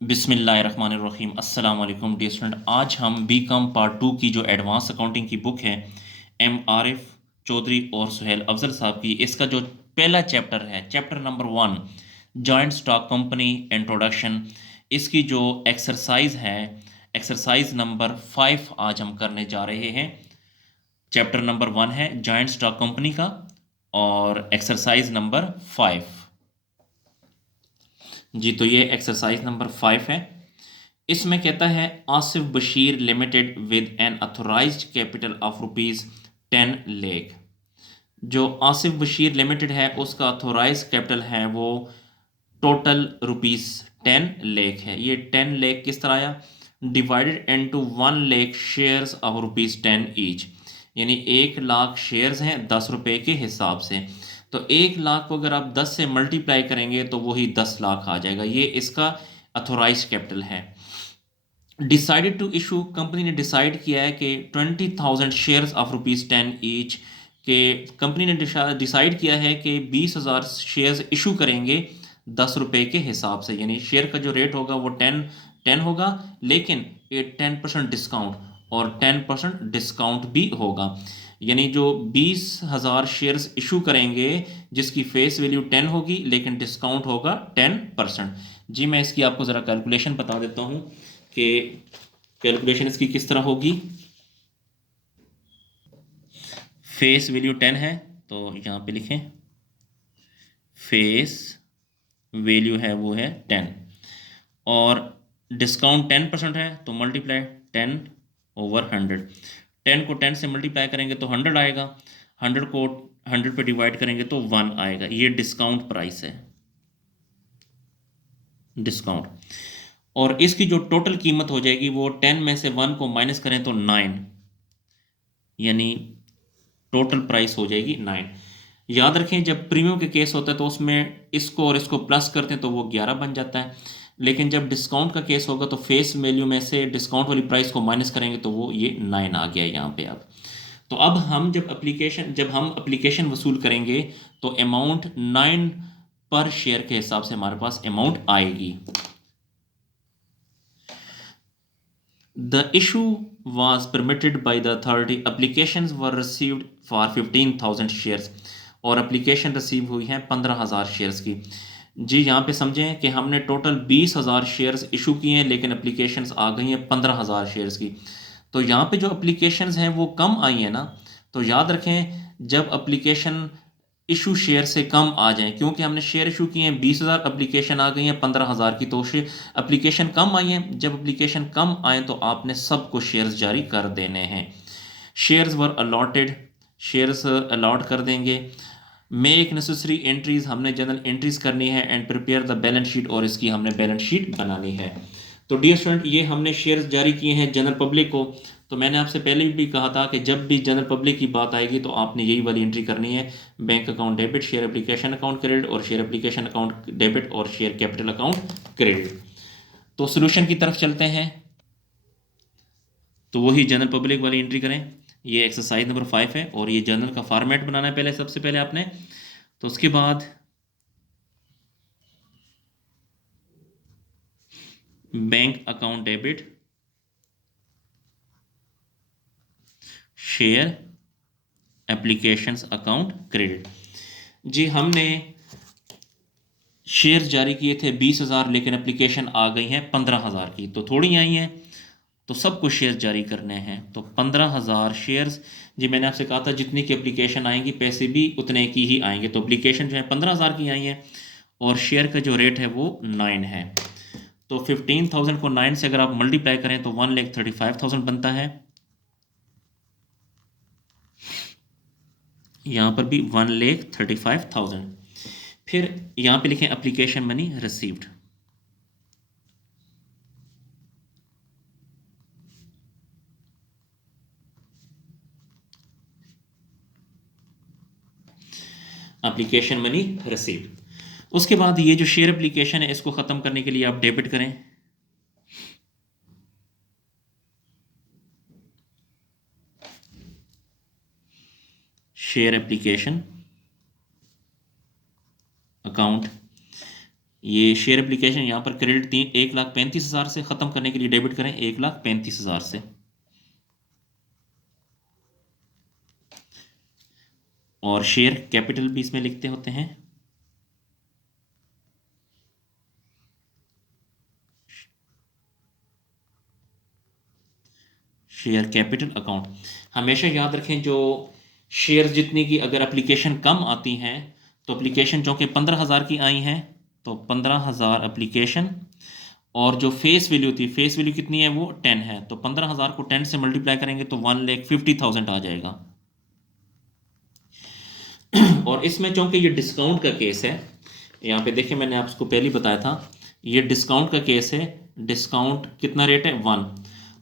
बिस्मिल्लाहिर्रहमानिर्रहीम अस्सलाम वालेकुम डियर स्टूडेंट। आज हम बीकॉम पार्ट 2 की जो एडवांस अकाउंटिंग की बुक है एम आरिफ चौधरी और सुहेल अफजल साहब की, इसका जो पहला चैप्टर है, chapter number 1, joint stock company introduction, इसकी जो एक्सरसाइज है, एक्सरसाइज नंबर 5 आज हम करने जा रहे हैं। चैप्टर नंबर 1 है जॉइंट स्टॉक कंपनी का और एक्सरसाइज नंबर 5। जी, तो ये एक्सरसाइज नंबर 5 है। इसमें कहता है Asif Bashir limited with an authorised capital of ₹10 lakh. जो आसिफ बशीर लिमिटेड है उसका अथोराइज कैपिटल है वो टोटल ₹10 लाख है। ये 10 लाख किस तरह आया? Divided into 1 lakh shares of ₹10 each, यानी 1 लाख शेयर्स हैं 10 रुपए के हिसाब से। तो 1 लाख को अगर आप 10 से मल्टीप्लाई करेंगे तो वही 10 लाख आ जाएगा। ये इसका अथोराइज कैपिटल है। डिसाइडेड टू इशू, कंपनी ने डिसाइड किया है कि 20,000 शेयर्स ऑफ ₹10 ईच के कंपनी ने डिसाइड किया है कि 20,000 शेयर्स इशू करेंगे 10 रुपए के हिसाब से, यानी शेयर का जो रेट होगा वो 10 होगा, लेकिन ये 10% डिस्काउंट और 10% डिस्काउंट भी होगा। यानी जो 20,000 शेयर्स इशू करेंगे जिसकी फेस वैल्यू 10 होगी लेकिन डिस्काउंट होगा 10%। जी, मैं इसकी आपको ज़रा कैलकुलेशन बता देता हूँ कि कैलकुलेशन इसकी किस तरह होगी। फेस वैल्यू 10 है तो यहाँ पे लिखें फेस वैल्यू है वो है 10, और डिस्काउंट 10% है तो मल्टीप्लाई 10/100। 10 को 10 से मल्टीप्लाई करेंगे तो 100 आएगा, 100 को 100 पे डिवाइड करेंगे तो 1 आएगा। ये डिस्काउंट प्राइस है, डिस्काउंट। और इसकी जो टोटल कीमत हो जाएगी वो 10 में से 1 को माइनस करें तो 9, यानी टोटल प्राइस हो जाएगी 9। याद रखें जब प्रीमियम के केस होता है तो उसमें इसको और इसको प्लस करते हैं तो वो 11 बन जाता है, लेकिन जब डिस्काउंट का केस होगा तो फेस वैल्यू में से डिस्काउंट वाली प्राइस को माइनस करेंगे तो वो ये 9 आ गया यहाँ पे। अब तो अब हम जब हम एप्लीकेशन वसूल करेंगे तो अमाउंट 9 पर शेयर के हिसाब से हमारे पास अमाउंट आएगी। The issue was permitted by the authority. Applications were received for 15,000 shares और एप्लीकेशन रिसीव हुई हैं 15,000 शेयर्स की। जी, यहाँ पे समझें कि हमने टोटल 20,000 शेयर्स इशू किए हैं लेकिन एप्लीकेशंस आ गई हैं 15,000 शेयर्स की। तो यहाँ पे जो एप्लीकेशंस हैं वो कम आई हैं ना, तो याद रखें जब एप्लीकेशन इशू शेयर से कम आ जाएं, क्योंकि हमने शेयर इशू किए हैं 20,000, एप्लीकेशन आ गई हैं 15,000 की, तो एप्लीकेशन कम आई है। जब एप्लीकेशन कम आए तो आपने सबको शेयर्स जारी कर देने हैं। Shares were allotted, shares allot कर देंगे। मेक नेसेसरी एंट्रीज, हमने जनरल एंट्रीज करनी है and prepare the balance sheet, और इसकी हमने बैलेंस शीट बनानी है। तो डियर स्टूडेंट, ये हमने शेयर्स जारी किए हैं जनरल पब्लिक को। तो मैंने आपसे पहले भी कहा था कि जब भी जनरल पब्लिक की बात आएगी तो आपने यही वाली एंट्री करनी है, bank account debit, share application account credit, और शेयर एप्लीकेशन अकाउंट डेबिट, और शेयर कैपिटल अकाउंट क्रेडिट। तो सोल्यूशन की तरफ चलते हैं, तो वही जनरल पब्लिक वाली एंट्री करें। ये एक्सरसाइज नंबर 5 है और ये जनरल का फॉर्मेट बनाना है पहले, सबसे पहले आपने। तो उसके बाद bank account debit, share applications account credit. जी, हमने शेयर्स जारी किए थे 20,000 लेकिन एप्लीकेशन आ गई हैं 15,000 की, तो थोड़ी आई हैं, तो सबको शेयर्स जारी करने हैं। तो 15,000 शेयर्स, जी मैंने आपसे कहा था जितनी की एप्लीकेशन आएंगी पैसे भी उतने की ही आएंगे। तो एप्लीकेशन जो है 15,000 की आई है और शेयर का जो रेट है वो 9 है। तो 15,000 को 9 से अगर आप मल्टीप्लाई करें तो 1,35,000 बनता है। यहाँ पर भी 1,35,000। फिर यहाँ पे लिखें application money received. Application money received. उसके बाद ये जो शेयर एप्लीकेशन है इसको ख़त्म करने के लिए आप डेबिट करें। शेयर एप्लीकेशन अकाउंट ये शेयर एप्लीकेशन यहाँ पर क्रेडिट 1,35,000 से ख़त्म करने के लिए डेबिट करें 1,35,000 से। और शेयर कैपिटल भी इसमें लिखते होते हैं। शेयर कैपिटल अकाउंट हमेशा याद रखें, जो शेयर जितनी की अगर एप्लीकेशन कम आती हैं तो एप्लीकेशन चूँकि 15,000 की आई हैं तो 15,000 एप्लीकेशन, और जो फेस वैल्यू थी, फेस वैल्यू कितनी है वो 10 है, तो 15,000 को 10 से मल्टीप्लाई करेंगे तो 1,50,000 आ जाएगा। और इसमें चूँकि ये डिस्काउंट का केस है, यहाँ पे देखिए मैंने आपको पहले ही बताया था ये डिस्काउंट का केस है। डिस्काउंट कितना रेट है 1,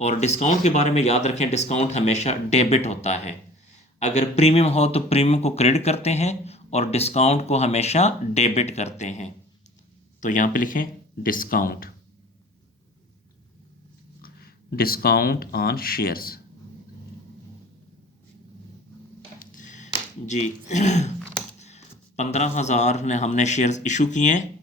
और डिस्काउंट के बारे में याद रखें डिस्काउंट हमेशा डेबिट होता है। अगर प्रीमियम हो तो प्रीमियम को क्रेडिट करते हैं और डिस्काउंट को हमेशा डेबिट करते हैं। तो यहाँ पे लिखें डिस्काउंट, डिस्काउंट ऑन शेयर्स जी। 15,000 ने हमने शेयर्स इशू किए हैं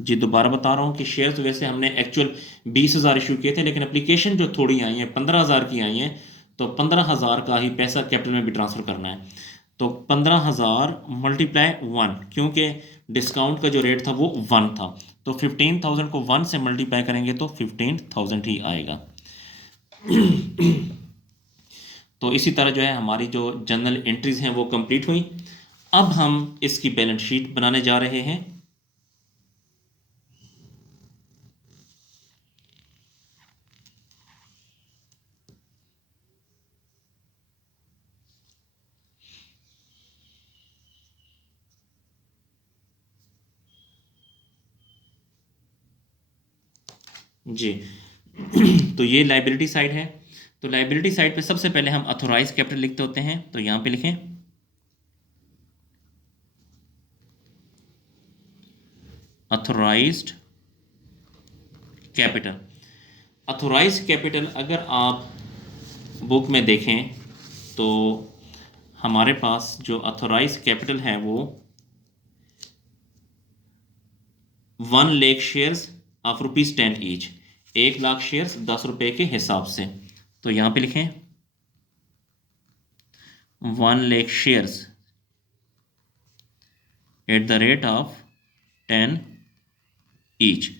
जी। दोबारा बता रहा हूँ कि शेयर्स वैसे हमने एक्चुअल 20,000 इशू किए थे, लेकिन एप्लीकेशन जो थोड़ी आई हैं 15,000 की आई हैं, तो 15,000 का ही पैसा कैपिटल में भी ट्रांसफ़र करना है। तो 15,000 मल्टीप्लाई 1, क्योंकि डिस्काउंट का जो रेट था वो 1 था, तो 15,000 को 1 से मल्टीप्लाई करेंगे तो 15,000 ही आएगा। तो इसी तरह जो है हमारी जो जनरल एंट्रीज हैं वो कंप्लीट हुई। अब हम इसकी बैलेंस शीट बनाने जा रहे हैं। जी। तो ये लाइबिलिटी साइड है। तो लाइबिलिटी साइड पे सबसे पहले हम अथोराइज कैपिटल लिखते होते हैं, तो यहां पे लिखें अथोराइज्ड कैपिटल। अथोराइज्ड कैपिटल अगर आप बुक में देखें तो हमारे पास जो अथोराइज्ड कैपिटल है वो 1 lakh shares of ₹10 each, 1 lakh shares 10 रुपए के हिसाब से। तो यहां पे लिखें 1 lakh shares at the rate of 10 each.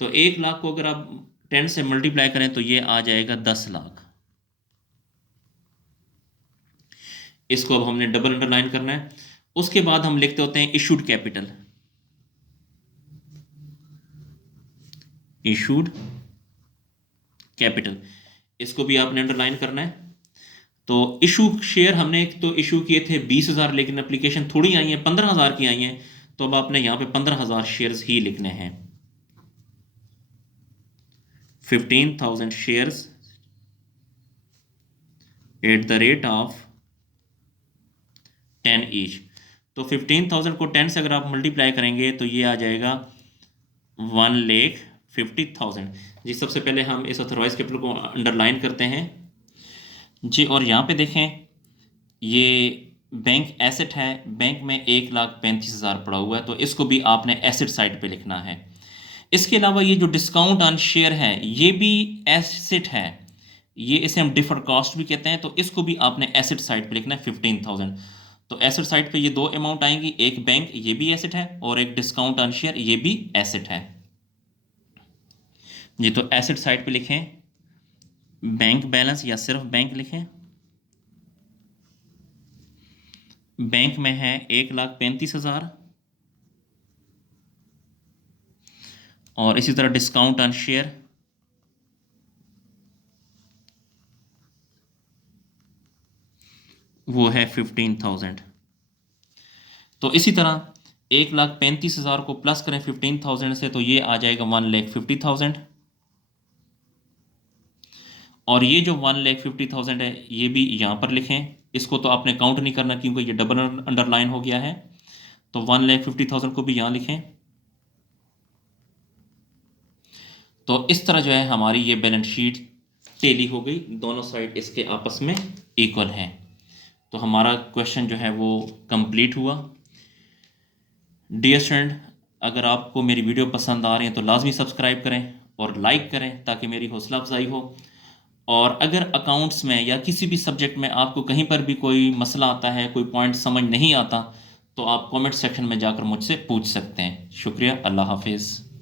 तो 1 लाख को अगर आप 10 से मल्टीप्लाई करें तो ये आ जाएगा 10 लाख। इसको अब हमने डबल अंडरलाइन करना है। उसके बाद हम लिखते होते हैं इशूड कैपिटल, इशूड कैपिटल, इसको भी आपने अंडरलाइन करना है। तो इशू शेयर हमने तो इशू किए थे 20,000, लेकिन एप्लीकेशन थोड़ी आई है 15,000 की आई हैं, तो अब आपने यहाँ पे 15,000 शेयर्स ही लिखने हैं। 15,000 shares at the rate of 10 each. तो 15,000 को 10 से अगर आप मल्टीप्लाई करेंगे तो ये आ जाएगा 1,50,000 जी। सबसे पहले हम इस अथॉराइज कैपिटल को अंडरलाइन करते हैं जी। और यहाँ पे देखें ये बैंक एसेट है, बैंक में 1,35,000 पड़ा हुआ है, तो इसको भी आपने एसेट साइड पे लिखना है। इसके अलावा ये जो डिस्काउंट ऑन शेयर है ये भी एसेट है, ये इसे हम डिफर्ड कॉस्ट भी कहते हैं, तो इसको भी आपने एसेट साइड पे लिखना है 15,000। तो एसेट साइड पे ये दो अमाउंट आएंगी, एक बैंक ये भी एसेट है और एक डिस्काउंट ऑन शेयर ये भी एसेट है जी। तो एसेट साइड पे लिखें बैंक बैलेंस या सिर्फ बैंक लिखें। बैंक में है 1,35,000 और इसी तरह डिस्काउंट ऑन शेयर वो है 15,000। तो इसी तरह 1,35,000 को प्लस करें 15,000 से तो ये आ जाएगा 1,50,000। और ये जो 1,50,000 है ये भी यहाँ पर लिखें, इसको तो आपने काउंट नहीं करना क्योंकि ये डबल अंडरलाइन हो गया है, तो 1,50,000 को भी यहाँ लिखें। तो इस तरह जो है हमारी ये बैलेंस शीट टेली हो गई, दोनों साइड इसके आपस में इक्वल हैं। तो हमारा क्वेश्चन जो है वो कंप्लीट हुआ। डियर स्टूडेंट, अगर आपको मेरी वीडियो पसंद आ रही है तो लाजमी सब्सक्राइब करें और लाइक करें ताकि मेरी हौसला अफजाई हो। और अगर अकाउंट्स में या किसी भी सब्जेक्ट में आपको कहीं पर भी कोई मसला आता है, कोई पॉइंट समझ नहीं आता, तो आप कमेंट सेक्शन में जाकर मुझसे पूछ सकते हैं। शुक्रिया। अल्लाह हाफिज़।